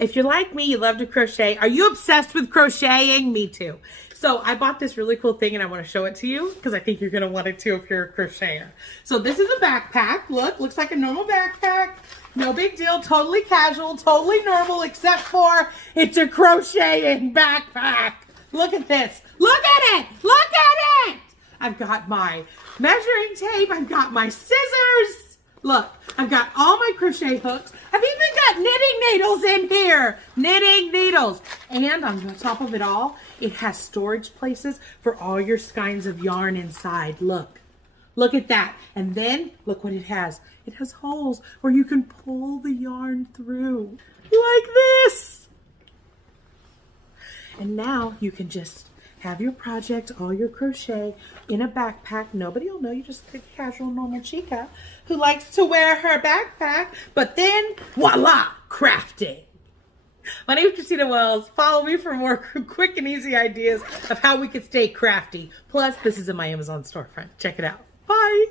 If you're like me, you love to crochet. Are you obsessed with crocheting? Me too. So I bought this really cool thing and I want to show it to you because I think you're going to want it too if you're a crocheter. So this is a backpack. Look, looks like a normal backpack. No big deal. Totally casual, totally normal, except for it's a crocheting backpack. Look at this. Look at it. Look at it. I've got my measuring tape. I've got my scissors. Look, I've got all my crochet hooks. I've even got knitting needles in here. Knitting needles. And on the top of it all, it has storage places for all your skeins of yarn inside. Look. Look at that. And then, look what it has. It has holes where you can pull the yarn through. Like this. And now you can just have your project, all your crochet in a backpack. Nobody will know. You just a casual, normal chica who likes to wear her backpack. But then, voila, crafting. My name is Christina Wells. Follow me for more quick and easy ideas of how we could stay crafty. Plus, this is in my Amazon storefront. Check it out. Bye.